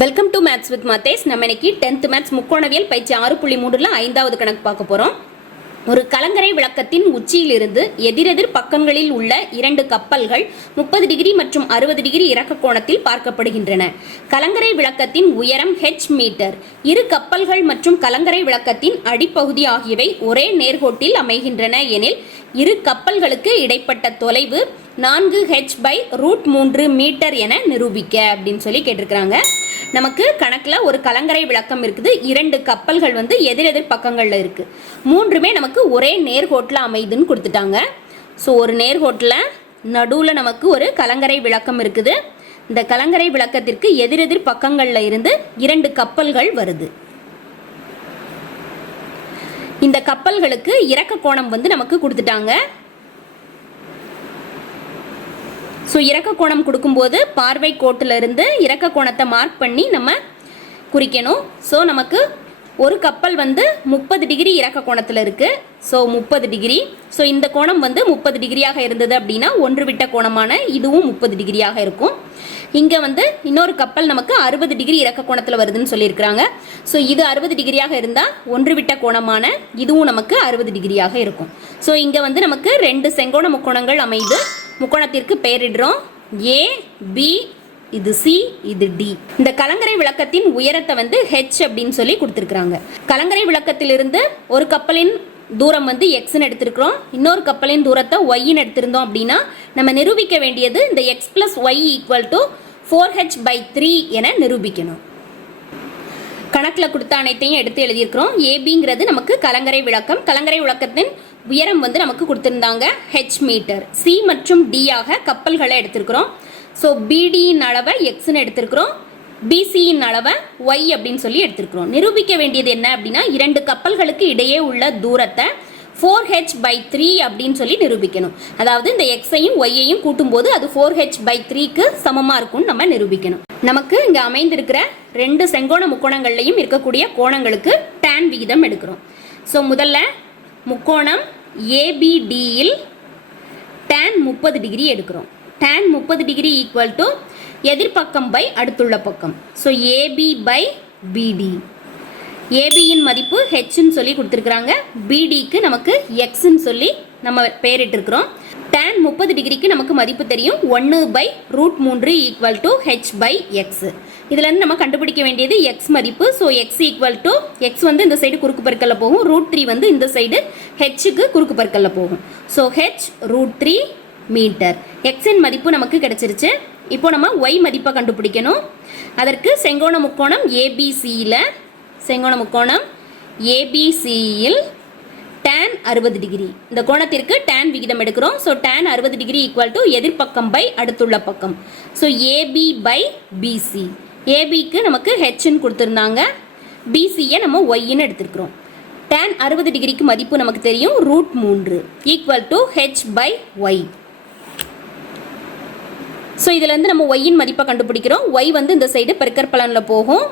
Welcome to maths with மாத்தேஸ் நம்ம இன்னைக்கு டென்த் மேத்ஸ் முக்கோணவியல் பயிற்சி ஆறு புள்ளி மூணுல ஐந்தாவது கணக்கு பார்க்க போறோம். ஒரு கலங்கரை விளக்கத்தின் உச்சியிலிருந்து எதிரெதிர் பக்கங்களில் உள்ள இரண்டு கப்பல்கள் முப்பது டிகிரி மற்றும் அறுபது டிகிரி இறக்க கோணத்தில் பார்க்கப்படுகின்றன. கலங்கரை விளக்கத்தின் உயரம் ஹெச் மீட்டர் இரு கப்பல்கள் மற்றும் கலங்கரை விளக்கத்தின் அடிப்பகுதி ஆகியவை ஒரே நேர்கோட்டில் அமைகின்றன எனில் இரு கப்பல்களுக்கு இடைப்பட்ட தொலைவு நான்கு ஹெச் பை ரூட் மூன்று மீட்டர் என நிரூபிக்க அப்படின்னு சொல்லி கேட்டிருக்கிறாங்க. நமக்கு கணக்கில் ஒரு கலங்கரை விளக்கம் இருக்குது. இரண்டு கப்பல்கள் வந்து எதிரெதிர் பக்கங்களில் இருக்குது மூன்றுமே நமக்கு ஒரே நேர்கோட்டில் அமைதுன்னு கொடுத்துட்டாங்க. ஸோ ஒரு நேர்கோட்டில் நடுவில் நமக்கு ஒரு கலங்கரை விளக்கம் இருக்குது. இந்த கலங்கரை விளக்கத்திற்கு எதிரெதிர் பக்கங்களில் இருந்து இரண்டு கப்பல்கள் வருது. இந்த கப்பல்களுக்கு இறக்க கோணம் வந்து நமக்கு கொடுத்துட்டாங்க. ஸோ இறக்க கோணம் கொடுக்கும்போது பார்வை கோட்டில் இருந்து இறக்க கோணத்தை மார்க் பண்ணி நம்ம குறிக்கணும். ஸோ நமக்கு ஒரு கப்பல் வந்து முப்பது டிகிரி இறக்க கோணத்தில் இருக்குது ஸோ முப்பது டிகிரி. ஸோ இந்த கோணம் வந்து முப்பது டிகிரியாக இருந்தது அப்படின்னா ஒன்று விட்ட கோணமான இதுவும் முப்பது டிகிரியாக இருக்கும். இங்கே வந்து இன்னொரு கப்பல் நமக்கு அறுபது டிகிரி இறக்க கோணத்தில் வருதுன்னு சொல்லியிருக்கிறாங்க. ஸோ இது அறுபது டிகிரியாக இருந்தால் ஒன்று விட்ட கோணமான இதுவும் நமக்கு அறுபது டிகிரியாக இருக்கும். ஸோ இங்கே வந்து நமக்கு ரெண்டு செங்கோண முக்கோணங்கள் அமைது முக்கோணத்திற்கு பெயரிடுறோம். ஏ பி இது சி இது டி இந்த கலங்கரை விளக்கத்தின் உயரத்தை வந்து ஹெச் அப்படின்னு சொல்லி கொடுத்துருக்குறாங்க. கலங்கரை விளக்கத்திலிருந்து ஒரு கப்பலின் தூரம் வந்து எக்ஸ்ன்னு எடுத்திருக்கிறோம். இன்னொரு கப்பலின் தூரத்தை ஒய்ன்னு எடுத்திருந்தோம் அப்படின்னா நம்ம நிரூபிக்க வேண்டியது இந்த X plus Y equal to four H by three என நிரூபிக்கணும். கணக்கில் கொடுத்த அனைத்தையும் எடுத்து எழுதியிருக்கிறோம். ஏபிங்கிறது நமக்கு கலங்கரை விளக்கம். கலங்கரை விளக்கத்தின் உயரம் வந்து நமக்கு கொடுத்துருந்தாங்க ஹெச் மீட்டர் சி மற்றும் டி ஆக கப்பல்களை எடுத்திருக்கிறோம். ஸோ பிடியின் அளவை எக்ஸ்ன்னு எடுத்திருக்கிறோம். பிசியின் அளவை ஒய் அப்படின்னு சொல்லி எடுத்திருக்கிறோம். நிரூபிக்க வேண்டியது என்ன அப்படின்னா இரண்டு கப்பல்களுக்கு இடையே உள்ள தூரத்தை ஃபோர் ஹெச் பை த்ரீ அப்படின்னு சொல்லி நிரூபிக்கணும். அதாவது இந்த எக்ஸையும் ஒய்யையும் கூட்டும்போது அது ஃபோர் ஹெச் பை த்ரீக்கு சமமாக இருக்கும்னு நம்ம நிரூபிக்கணும். நமக்கு இங்கே அமைந்திருக்கிற ரெண்டு செங்கோண முக்கோணங்கள்லையும் இருக்கக்கூடிய கோணங்களுக்கு டேன் விகிதம் எடுக்கிறோம். ஸோ முதல்ல முக்கோணம் ஏபிடியில் டேன் முப்பது டிகிரி எடுக்கிறோம். டேன் முப்பது டிகிரி ஈக்குவல் டு எதிர்பக்கம் பை அடுத்துள்ள பக்கம். ஸோ ஏபி பை பிடி ஏபியின் மதிப்பு ஹெச்னு சொல்லி கொடுத்துருக்குறாங்க. பிடிக்கு நமக்கு எக்ஸ்ன்னு சொல்லி நம்ம பெயரிட்டிருக்கிறோம். டேன் முப்பது டிகிரிக்கு நமக்கு மதிப்பு தெரியும். ஒன்று பை ரூட் மூன்று equal to H by X இதுலேருந்து நம்ம கண்டுபிடிக்க வேண்டியது எக்ஸ் மதிப்பு. So X equal to X வந்து இந்த சைடு குறுக்கு பெருக்கல்ல போகும். ரூட் த்ரீ வந்து இந்த சைடு ஹெச்சுக்கு குறுக்கு பெருக்கல்ல போகும். So H root three metre எக்ஸின் மதிப்பு நமக்கு கிடைச்சிருச்சு. இப்போ நம்ம ஒய் மதிப்பை கண்டுபிடிக்கணும். அதற்கு செங்கோண முக்கோணம் ஏபிசியில் செங்கோண முக்கோணம் ஏபிசியில் அறுபது டிகிரி. இந்த கோணத்திற்கு டேன் விகிதம் எடுக்கிறோம். ஸோ டேன் அறுபது டிகிரி ஈக்குவல் டு எதிர்பக்கம் பை அடுத்துள்ள பக்கம். ஸோ ஏபி பை பிசி ஏபிக்கு நமக்கு ஹெச்ன்னு கொடுத்துருந்தாங்க. பிசியை நம்ம ஒய்ன்னு எடுத்துருக்குறோம். டேன் அறுபது டிகிரிக்கு மதிப்பு நமக்கு தெரியும். ரூட் மூன்று. Equal to H by Y so இதுலேருந்து நம்ம ஒய்யின் மதிப்பை கண்டுபிடிக்கிறோம். ஒய் வந்து இந்த சைடு பெருக்கற்பலனில் போகும்.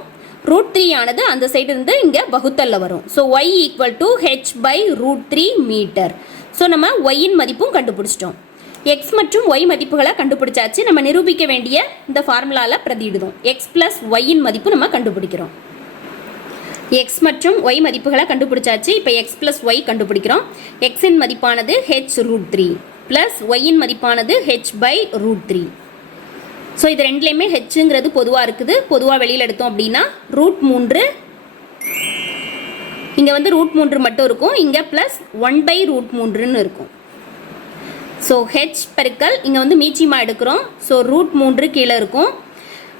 ரூட் த்ரீ ஆனது அந்த சைடு இருந்து இங்கே வகுத்தலில் வரும். So Y equal to H by root three metre so நம்ம ஒய்யின் மதிப்பும் கண்டுபிடிச்சிட்டோம். எக்ஸ் மற்றும் ஒய் மதிப்புகளை கண்டுபிடிச்சாச்சு. நம்ம நிரூபிக்க வேண்டிய இந்த ஃபார்முலாவில் பிரதியிடுதோம். எக்ஸ் ப்ளஸ் ஒய்யின் மதிப்பு நம்ம கண்டுபிடிக்கிறோம். எக்ஸ் மற்றும் ஒய் மதிப்புகளை கண்டுபிடிச்சாச்சு. இப்போ எக்ஸ் ப்ளஸ் ஒய் கண்டுபிடிக்கிறோம். எக்ஸின் மதிப்பானது ஹெச் ரூட் த்ரீ ப்ளஸ் ஒய்யின் மதிப்பானது H by root three so இது ரெண்டுலேயுமே ஹெச்சுங்கிறது பொதுவாக இருக்குது. பொதுவாக வெளியில் எடுத்தோம் அப்படின்னா ரூட் மூன்று. இங்கே வந்து ரூட் மூன்று மட்டும் இருக்கும். இங்கே ப்ளஸ் ஒன் பை ரூட் மூன்றுன்னு இருக்கும். ஸோ ஹெச் பெருக்கல் இங்கே வந்து மீச்சிமா எடுக்கிறோம். ஸோ ரூட் மூன்று கீழே இருக்கும்.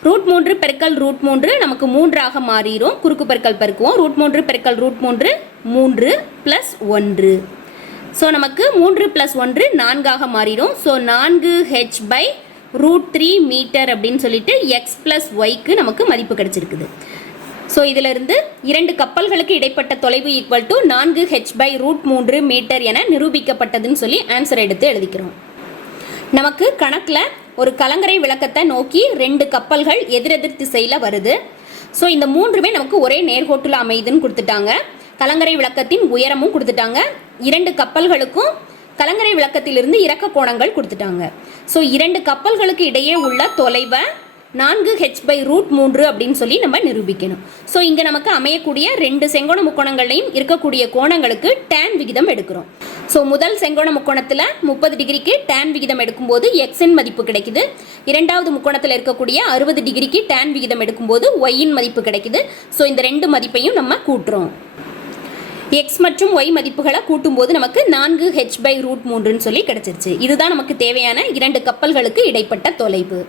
ரூட் மூன்று பெருக்கல் ரூட் மூன்று நமக்கு மூன்றாக மாறிடும் குறுக்கு பெருக்கல் பெருக்குவோம். ரூட் மூன்று பெருக்கல் ரூட் மூன்று மூன்று ப்ளஸ் ஒன்று. ஸோ நமக்கு மூன்று ப்ளஸ் ஒன்று நான்காக மாறிடும் ஸோ நான்கு H by root three metre அப்படின்னு சொல்லிட்டு எக்ஸ் ப்ளஸ் ஒய்க்கு நமக்கு மதிப்பு கிடச்சிருக்குது. ஸோ இதிலிருந்து இரண்டு கப்பல்களுக்கு இடைப்பட்ட தொலைவு ஈக்குவல் டு நான்கு ஹெச் பை ரூட் மூன்று மீட்டர் என நிரூபிக்கப்பட்டதுன்னு சொல்லி ஆன்சர் எடுத்து எழுதிக்கிறோம். நமக்கு கணக்கில் ஒரு கலங்கரை விளக்கத்தை நோக்கி ரெண்டு கப்பல்கள் எதிரெதிர் திசையில் வருது. ஸோ இந்த மூன்றுமே நமக்கு ஒரே நேர்கோட்டில் அமையுதுன்னு கொடுத்துட்டாங்க. கலங்கரை விளக்கத்தின் உயரமும் கொடுத்துட்டாங்க. இரண்டு கப்பல்களுக்கும் கலங்கரை விளக்கத்திலிருந்து இறக்க கோணங்கள் கொடுத்துட்டாங்க. ஸோ இரண்டு கப்பல்களுக்கு இடையே உள்ள தொலைவை நான்கு ஹெச் பை ரூட் மூன்று அப்படின்னு சொல்லி நம்ம நிரூபிக்கணும். ஸோ இங்கே நமக்கு அமையக்கூடிய ரெண்டு செங்கோண முக்கோணங்களையும் இருக்கக்கூடிய கோணங்களுக்கு டேன் விகிதம் எடுக்கிறோம். ஸோ முதல் செங்கோண முக்கோணத்தில் முப்பது டிகிரிக்கு டேன் விகிதம் எடுக்கும்போது எக்ஸின் மதிப்பு கிடைக்குது. இரண்டாவது முக்கோணத்தில் இருக்கக்கூடிய அறுபது டிகிரிக்கு டேன் விகிதம் எடுக்கும்போது ஒய்யின் மதிப்பு கிடைக்குது. ஸோ இந்த ரெண்டு மதிப்பையும் நம்ம கூட்டுறோம். எக்ஸ் மற்றும் ஒய் மதிப்புகளை கூட்டும்போது நமக்கு நான்கு ஹெச் பை ரூட் மூன்றுன்னு சொல்லி கிடச்சிருச்சு. இதுதான் நமக்கு தேவையான இரண்டு கப்பல்களுக்கு இடைப்பட்ட தொலைவு.